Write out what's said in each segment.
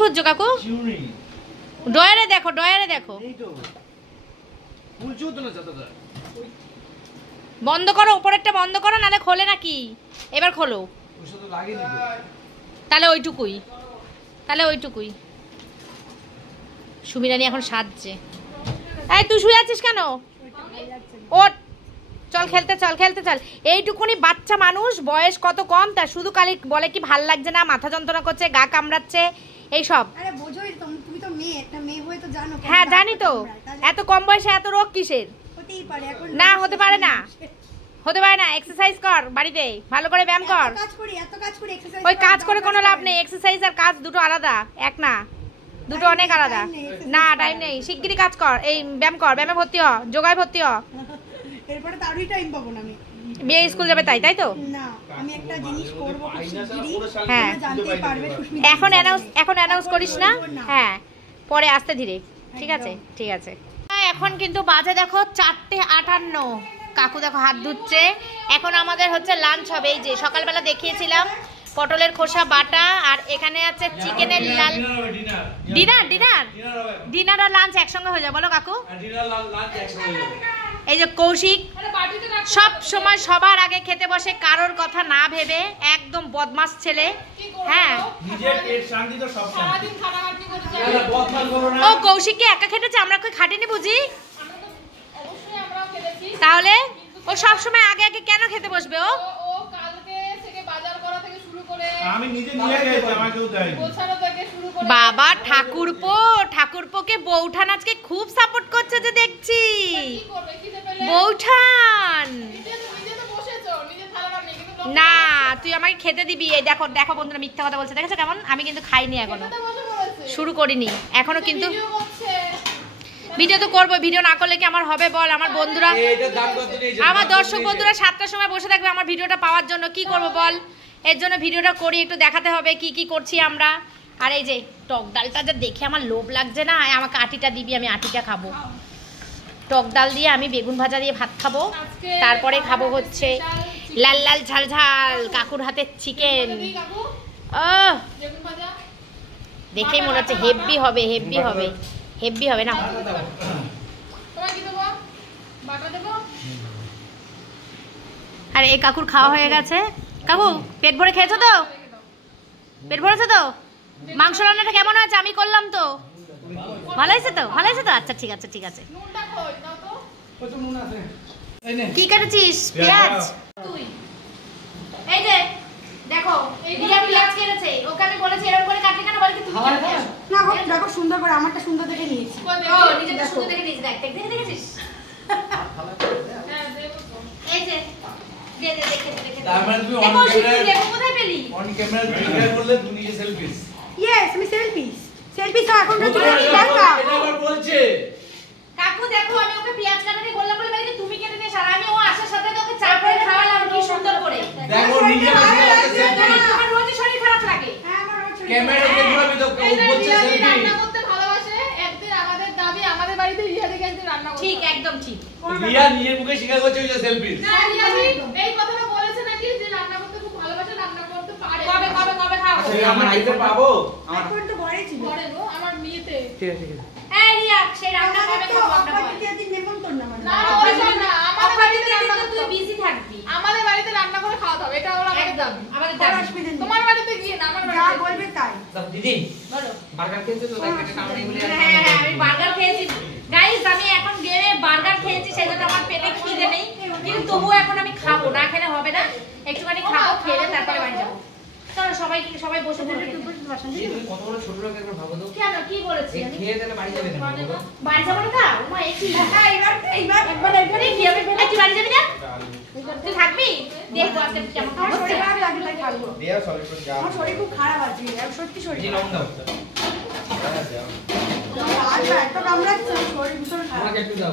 খুঁজছো কাকু? ডয়ারে দেখো, ডয়ারে দেখো। বন্ধ করো, উপরেরটা বন্ধ করো, নালে খোলে নাকি? এবার খোলো। তাহলে ওইটুকুই, তাহলে ওইটুকুই। সুমিরানি এখন সাজছে। এই তুই শুয়ে আছিস কেন? ওঠ, চল খেলতে, চল খেলতে চল। এইটুকুনি বাচ্চা মানুষ, বয়স কত কম, তা শুধু কালি বলে কি ভাল লাগছে না, মাথা যন্ত্রণা করছে, গা কামড়াচ্ছে, এইসব। আরে বোঝোই তুমি তো মেয়ে, একটা মেয়ে হয়ে তো জানো। হ্যাঁ জানি তো, এত কম বয়সে এত রোগ কিসের? হতেই পারে এখন। না হতে পারে না, হতে পারে না। এক্সারসাইজ কর বাড়িতে, ভালো করে ব্যায়াম কর। এত কাজ করি এক্সারসাইজ। ওই কাজ করে কোনো লাভ নেই, এক্সারসাইজ আর কাজ দুটো আলাদা, এক না, দুটো অনেক আলাদা। না টাইম নেই, শিগগিরই কাজ কর, এই ব্যায়াম কর, ব্যায়ামে ভর্তি হ, যোগায় ভর্তি হ। এরপরে তারই টাইম পাবো না আমি। মেয়ে স্কুল যাবে তাই, তাই তো? না, আমি একটা জিনিস করব খুব শিগগিরই। হ্যাঁ জানতেই পারবে সুস্মিতা। এখন অ্যানাউন্স করিস না, হ্যাঁ পরে আস্তে ধীরে, ঠিক আছে? ঠিক আছে। এখন কিন্তু বাজে দেখো 4:58। কাকু দেখো হাত ধুচ্ছে। এখন আমাদের হচ্ছে লাঞ্চ হবে। এই যে সকালবেলা দেখিয়েছিলাম পটলের খোসা বাটা, আর এখানে আছে চিকেনের লাল। ডিনার ডিনার ডিনার আর লাঞ্চ একসঙ্গে হয়ে যাবে, বলো কাকু? এই যে কৌশিক সব সময় সবার আগে খেতে বসে, কারোর কথা না ভেবে, একদম বদমাস ছেলে। হ্যাঁ ও কৌশিককে একা খেটেছে, আমরা কই খাটিনি বুঝি? তাহলে ও সব সময় আগে আগে কেন খেতে বসবে? ও বাবা ঠাকুরপোকে বৌঠান আজকে খুব সাপোর্ট করছে যে দেখছি। বৌঠান না, তুই আমাকে খেতে দিবি। এই দেখো দেখো বন্ধুরা মিথ্যা কথা বলছে, দেখেছো কেমন? আমি কিন্তু খাইনি, এখনো শুরু করিনি এখনো, কিন্তু ভিডিও তো করবো। ভিডিও না করলে কি আমার হবে বল? আমার বন্ধুরা, আমার দর্শক বন্ধুরা 7টার সময় বসে থাকবে আমার ভিডিওটা পাওয়ার জন্য। কি করব বল? এর জন্য ভিডিওটা করি, একটু দেখাতে হবে কি কি করছি আমরা। আর এই যে টক ডালটা যা দেখে আমার লোভ লাগছে না, আমাকে আটিটা দিবি, আমি আটিটা খাবো। টক ডাল দিয়ে আমি বেগুন ভাজা দিয়ে ভাত খাবো, তারপরে খাবো হচ্ছে লাল লাল ঝাল ঝাল কাকুর হাতের চিকেন। দেখেই মনে হচ্ছে হেভি হবে, হেভি হবে, হেভি হবে না? আর এই কাকুর খাওয়া হয়ে গেছে। কাকু পেট ভরে খেয়েছো তো? পেট ভরেছে তো? মাংস রান্নাটা কেমন হয়েছে? আমি করলাম তো, ভালো হয়েছে তো? ভালো হয়েছে তো? আচ্ছা ঠিক আছে, ঠিক আছে। কি কাটেছিস? পেঁয়াজ? এই যে দেখো রিয়া পেঁয়াজ কেটেছে, ওকে আমি বলেছি এরকম করে কাটতে, কেন বলতে? না গো দেখো সুন্দর করে, আমারটা সুন্দর দেখে নিয়েছি। ও নিজেটা সুন্দর দেখে নিয়েছি, দেখ দেখে দেখেছিস? এই যে দে দে দেখে দেখে। তার মানে তুমি অন ক্যামেরা কোথায় পেলি? অন ক্যামেরা ভিডিও করলে তুমি নিজে সেলফিস। ইয়েস আমি সেলফি তো এখন তো তুমি দেখা। এটা আবার বলছে কাকু দেখো আমি ওকে পেঁয়াজ কাটাতে বললাম বলে মানে তুমি কেটে নিয়ে সারা, আমি ও আসার সাথে ওকে চা করে খাওয়ালাম কি সুন্দর করে। দেখো নিজে সেলফি। আমার রোজ শরীর খারাপ লাগে। হ্যাঁ আমার রোজ ক্যামেরা দেখবে তো বলছে সেলফি। রান্না করতে ভালোবাসে, একদিন আমাদের দাবি আমাদের বাড়িতে রিয়া দেখে একদিন রান্না করতে। ঠিক একদম ঠিক। রিয়া নিজের মুখে স্বীকার করছে ওই যে সেলফি। না রিয়া এই কথাটা বলেছে নাকি যে রান্না করতে খুব ভালোবাসে, রান্না করতে পারে। কবে কবে কবে খাবো? আচ্ছা আমার আইতে পাবো? এখন তো ঘরে ছিল। করে গো আমার মেয়েতে। ঠিক আছে ঠিক আছে। এই রিয়া সেই রান্না কবে খাবো আমরা? দিন নেমন্তন্ন না মানে। না ওই না আমাদের বাড়িতে রান্না তুই করতে বিজি থাকবি। আমাদের বাড়িতে রান্না করে খাওয়া হবে, এটা হলো আমাদের দাবি। আমাদের দাবি। তোমার বাড়িতে গিয়ে না, আমার যা বাড়িতে বলবে তাই। দিদি বলো। বার্গার খেয়েছো তো? তাই নাম নেই বলে হ্যাঁ হ্যাঁ আমি বার্গার খেয়েছি গাইস, আমি এখন গেমে বার্গার খেয়েছি, সেজন্য আমার পেটে খিদে নেই, কিন্তু তবুও এখন আমি খাবো, না খেলে হবে না, একটুখানি খাবো, খেলে তারপরে বাড়ি যাবো। চলো সবাই সবাই বসে পড়ো। কত বড় ছোট লোক একবার ভাবো তো। কেন কি বলেছি আমি? খেয়ে তাহলে বাড়ি যাবে না বলো। বাড়ি যাবো না? ওমা একই এইবার একবারে কি হবে? তুই বাড়ি যাবি না? তুই থাকবি? দেখবো আজকে কেমন আমার হচ্ছে। শরীর খারাপ লাগে তাই খাবো। দেয়া সরি করে যাও। আমার শরীর খুব খারাপ আছে, সত্যি শরীর জি খারাপ। নাও দাও। আচ্ছা একটা কামড়াচ্ছে, শরীর ভীষণ খারাপ। আমাকে একটু দাও।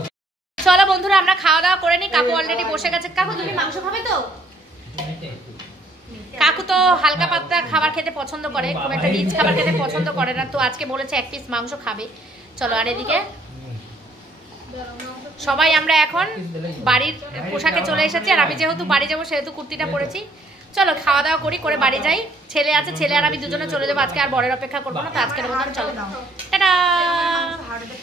চলো বন্ধুরা আমরা খাওয়া দাওয়া করে নি, কাকু অলরেডি বসে গেছে। কাকু তুমি মাংস খাবে তো? কাকু তো হালকা পাতলা খাবার খেতে পছন্দ করে, খুব একটা রিচ খাবার খেতে পছন্দ করে না, তো আজকে বলেছে এক পিস মাংস খাবে। চলো আর এদিকে সবাই আমরা এখন বাড়ির পোশাকে চলে এসেছি, আর আমি যেহেতু বাড়ি যাবো সেহেতু কুর্তিটা পরেছি। চলো খাওয়া দাওয়া করি, করে বাড়ি যাই। ছেলে আছে, ছেলে আর আমি দুজনে চলে যাবো আজকে, আর বরের অপেক্ষা করবো না। তো আজকের মতন চলো, টাটা। হাওড়াতে